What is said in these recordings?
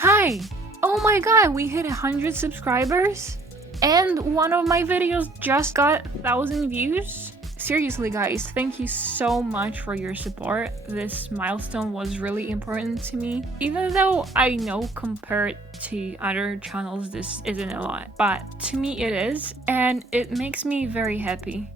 Hi! Oh my god, we hit 100 subscribers? And one of my videos just got 1,000 views? Seriously guys, thank you so much for your support. This milestone was really important to me. Even though I know compared to other channels this isn't a lot, but to me it is, and it makes me very happy.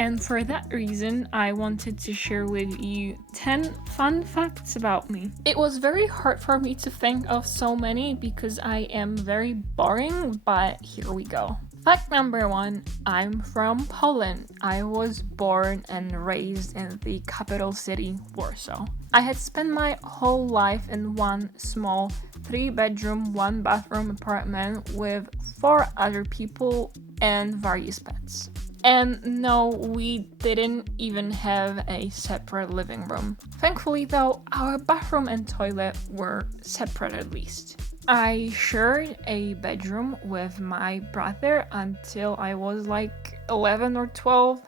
And for that reason, I wanted to share with you 10 fun facts about me. It was very hard for me to think of so many because I am very boring, but here we go. Fact number 1, I'm from Poland. I was born and raised in the capital city, Warsaw. I had spent my whole life in one small 3-bedroom, 1-bathroom apartment with 4 other people and various pets. And no, we didn't even have a separate living room. Thankfully though, our bathroom and toilet were separate at least. I shared a bedroom with my brother until I was like 11 or 12,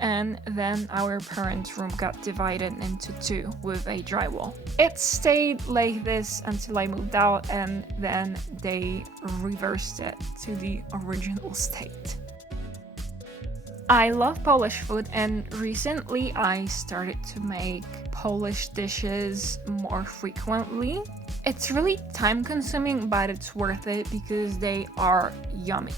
and then our parents' room got divided into 2 with a drywall. It stayed like this until I moved out, and then they reversed it to the original state. I love Polish food, and recently I started to make Polish dishes more frequently. It's really time consuming, but it's worth it because they are yummy.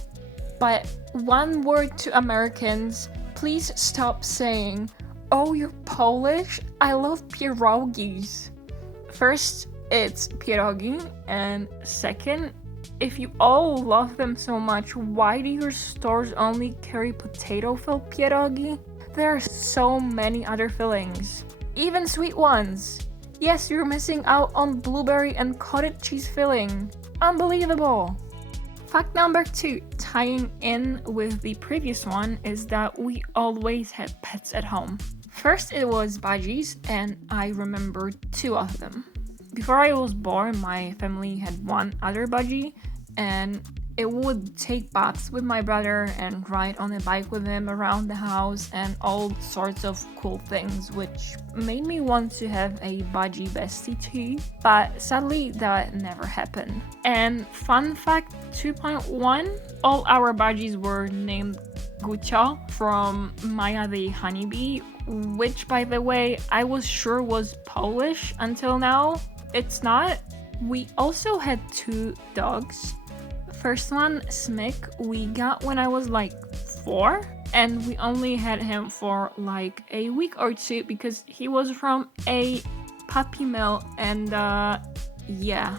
But one word to Americans, please stop saying, "Oh, you're Polish? I love pierogis." First, it's pierogi, and second, if you all love them so much, why do your stores only carry potato-filled pierogi? There are so many other fillings, even sweet ones. Yes, you're missing out on blueberry and cottage cheese filling. Unbelievable! Fact number 2, tying in with the previous one, is that we always had pets at home. First it was budgies, and I remember 2 of them. Before I was born, my family had one other budgie, and it would take baths with my brother and ride on a bike with him around the house and all sorts of cool things, which made me want to have a budgie bestie too, but sadly that never happened. And fun fact 2.1, all our budgies were named Gucio from Maya the honeybee, which by the way I was sure was Polish until now. It's not. We also had 2 dogs. First one, Smick, we got when I was like 4, and we only had him for like a week or 2 because he was from a puppy mill, and yeah,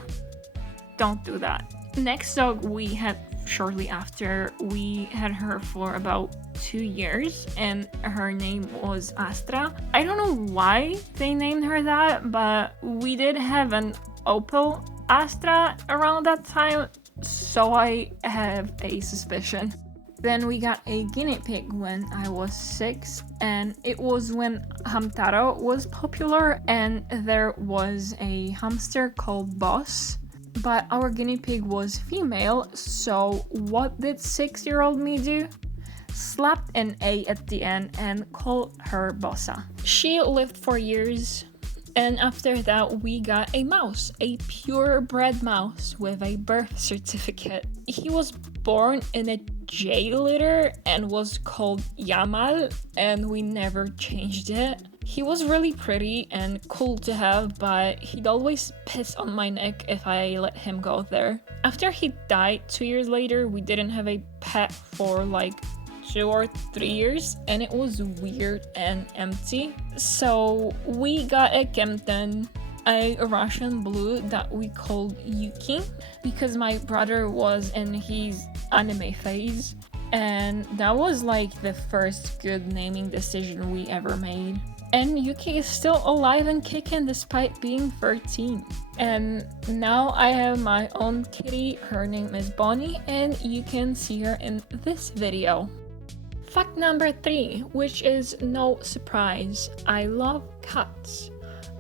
don't do that. Next dog we had shortly after, we had her for about 2 years, and her name was Astra. I don't know why they named her that, but we did have an Opel Astra around that time, so I have a suspicion. Then we got a guinea pig when I was 6, and it was when Hamtaro was popular, and there was a hamster called Boss. But our guinea pig was female, so what did 6-year-old me do? Slapped an A at the end and called her Bossa. She lived for years, and after that we got a mouse, a purebred mouse with a birth certificate. He was born in a J litter and was called Yamal, and we never changed it. He was really pretty and cool to have, but he'd always piss on my neck if I let him go there. After he died 2 years later, we didn't have a pet for like 2 or 3 years, and it was weird and empty. So we got a Kempton, a Russian blue that we called Yuki, because my brother was in his anime phase, and that was like the first good naming decision we ever made. And Yuki is still alive and kicking despite being 13. And now I have my own kitty, her name is Bonnie, and you can see her in this video. Fact number 3, which is no surprise, I love cats.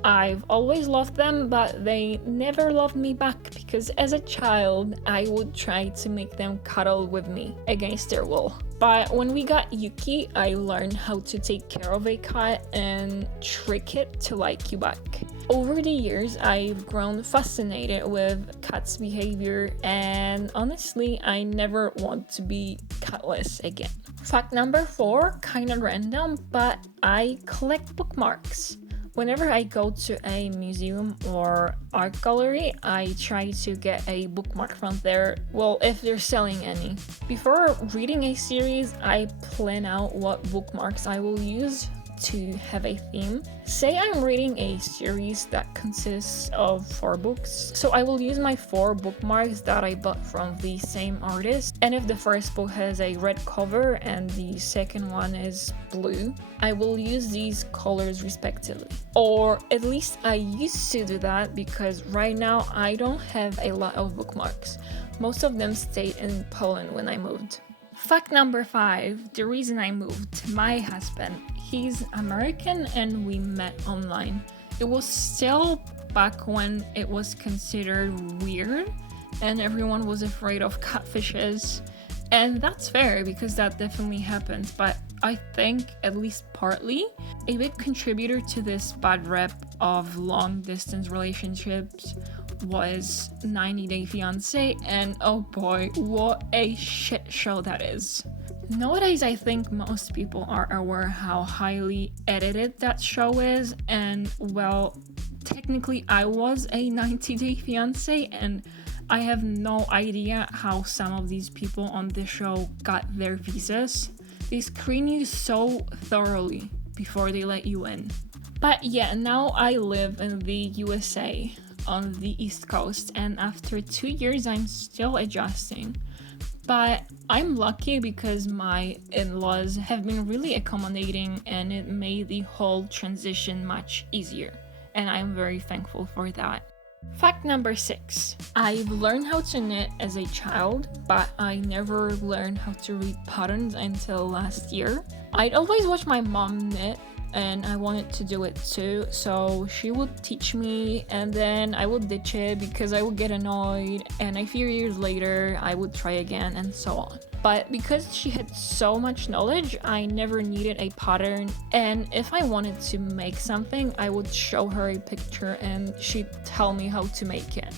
I've always loved them, but they never loved me back because as a child, I would try to make them cuddle with me against their will. But when we got Yuki, I learned how to take care of a cat and trick it to like you back. Over the years, I've grown fascinated with cats' behavior, and honestly, I never want to be catless again. Fact number 4, kinda random, but I collect bookmarks. Whenever I go to a museum or art gallery, I try to get a bookmark from there, well, if they're selling any. Before reading a series, I plan out what bookmarks I will use to have a theme. Say I'm reading a series that consists of 4 books, so I will use my 4 bookmarks that I bought from the same artist, and if the first book has a red cover and the second one is blue, I will use these colors respectively. Or at least I used to do that, because right now I don't have a lot of bookmarks. Most of them stayed in Poland when I moved. Fact number 5, the reason I moved. My husband, he's American and we met online. It was still back when it was considered weird and everyone was afraid of catfishes. And that's fair, because that definitely happens, but I think, at least partly, a big contributor to this bad rep of long distance relationships was 90 Day Fiancé, and oh boy, what a shit show that is. Nowadays, I think most people are aware how highly edited that show is, and well, technically I was a 90 Day Fiancé, and I have no idea how some of these people on this show got their visas. They screen you so thoroughly before they let you in. But yeah, now I live in the USA on the East Coast, and after 2 years I'm still adjusting. But I'm lucky because my in-laws have been really accommodating, and it made the whole transition much easier, and I'm very thankful for that. Fact number 6. I've learned how to knit as a child, but I never learned how to read patterns until last year. I'd always watch my mom knit, and I wanted to do it too, so she would teach me, and then I would ditch it because I would get annoyed, and a few years later I would try again, and so on. But because she had so much knowledge, I never needed a pattern, and if I wanted to make something, I would show her a picture and she'd tell me how to make it.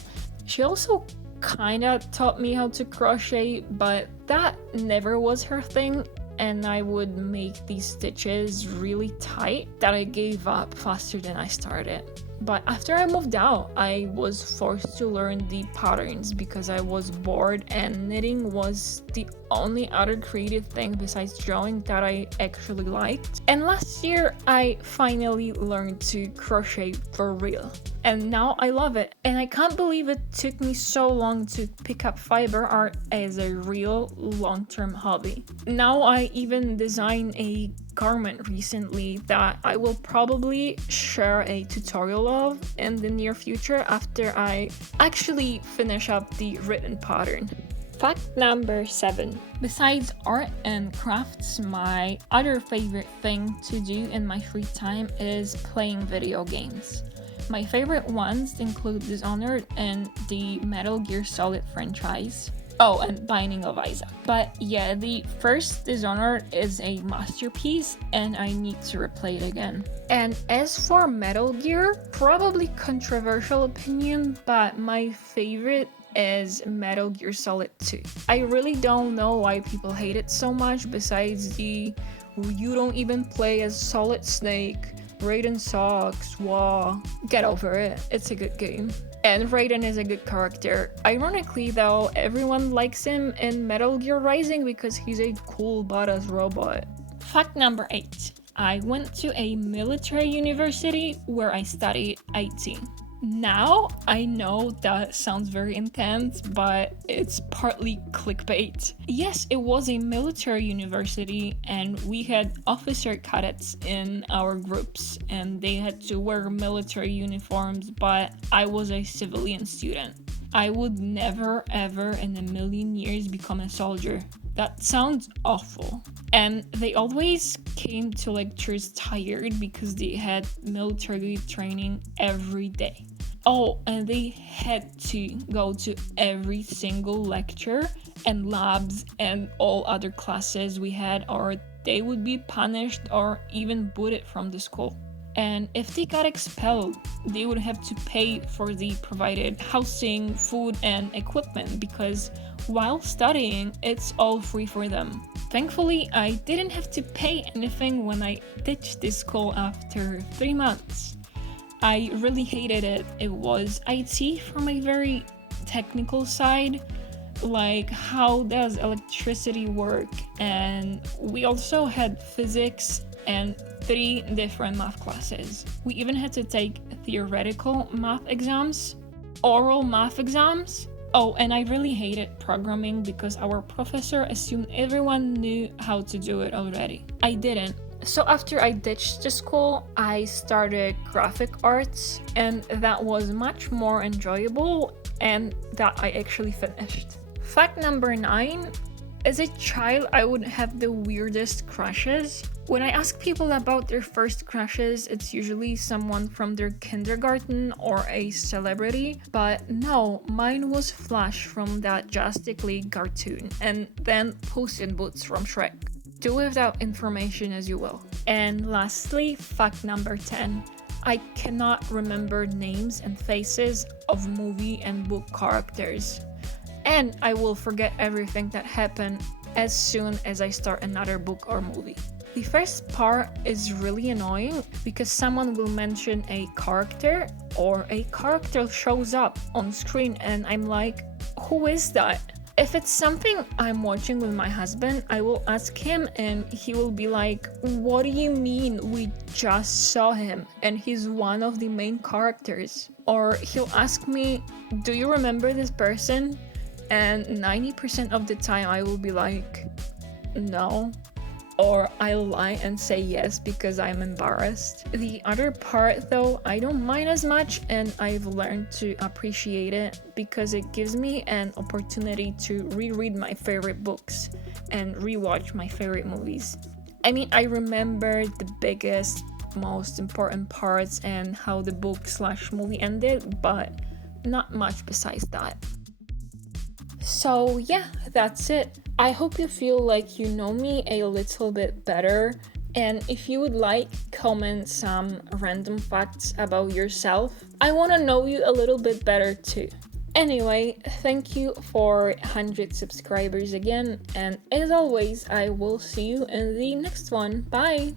She also kinda taught me how to crochet, but that never was her thing, and I would make these stitches really tight that I gave up faster than I started. But after I moved out, I was forced to learn the patterns because I was bored, and knitting was the only other creative thing besides drawing that I actually liked. And last year, I finally learned to crochet for real. And now I love it. And I can't believe it took me so long to pick up fiber art as a real long-term hobby. Now I even designed a garment recently that I will probably share a tutorial of in the near future after I actually finish up the written pattern. Fact number 7. Besides art and crafts, my other favorite thing to do in my free time is playing video games. My favorite ones include Dishonored and the Metal Gear Solid franchise. Oh, and Binding of Isaac. But yeah, the first Dishonored is a masterpiece and I need to replay it again. And as for Metal Gear, probably controversial opinion, but my favorite is Metal Gear Solid 2. I really don't know why people hate it so much, besides the you don't even play as Solid Snake, Raiden sucks, wow. Get over it, it's a good game. And Raiden is a good character. Ironically though, everyone likes him in Metal Gear Rising because he's a cool badass robot. Fact number 8. I went to a military university where I studied IT. Now, I know that sounds very intense, but it's partly clickbait. Yes, it was a military university and we had officer cadets in our groups and they had to wear military uniforms, but I was a civilian student. I would never ever in a million years become a soldier. That sounds awful. And they always came to lectures tired because they had military training every day. Oh, and they had to go to every single lecture and labs and all other classes we had, or they would be punished or even booted from the school. And if they got expelled, they would have to pay for the provided housing, food, and equipment because while studying, it's all free for them. Thankfully, I didn't have to pay anything when I ditched this school after 3 months. I really hated it. It was IT from a very technical side, like how does electricity work, and we also had physics and 3 different math classes. We even had to take theoretical math exams, oral math exams. Oh, and I really hated programming because our professor assumed everyone knew how to do it already. I didn't. So after I ditched the school, I started graphic arts, and that was much more enjoyable, and that I actually finished. Fact number 9. As a child, I would have the weirdest crushes. When I ask people about their first crushes, it's usually someone from their kindergarten or a celebrity. But no, mine was Flash from that Justice League cartoon, and then Puss-in Boots from Shrek. Do with that information as you will. And lastly, fact number 10. I cannot remember names and faces of movie and book characters. And I will forget everything that happened as soon as I start another book or movie. The first part is really annoying because someone will mention a character or a character shows up on screen and I'm like, who is that? If it's something I'm watching with my husband, I will ask him and he will be like, what do you mean we just saw him and he's one of the main characters? Or he'll ask me, do you remember this person? And 90% of the time I will be like, no. Or I'll lie and say yes because I'm embarrassed. The other part though, I don't mind as much and I've learned to appreciate it because it gives me an opportunity to reread my favorite books and rewatch my favorite movies. I mean, I remember the biggest, most important parts and how the book/movie ended, but not much besides that. So yeah, that's it. I hope you feel like you know me a little bit better. And if you would like, comment some random facts about yourself. I want to know you a little bit better too. Anyway, thank you for 100 subscribers again. And as always, I will see you in the next one. Bye!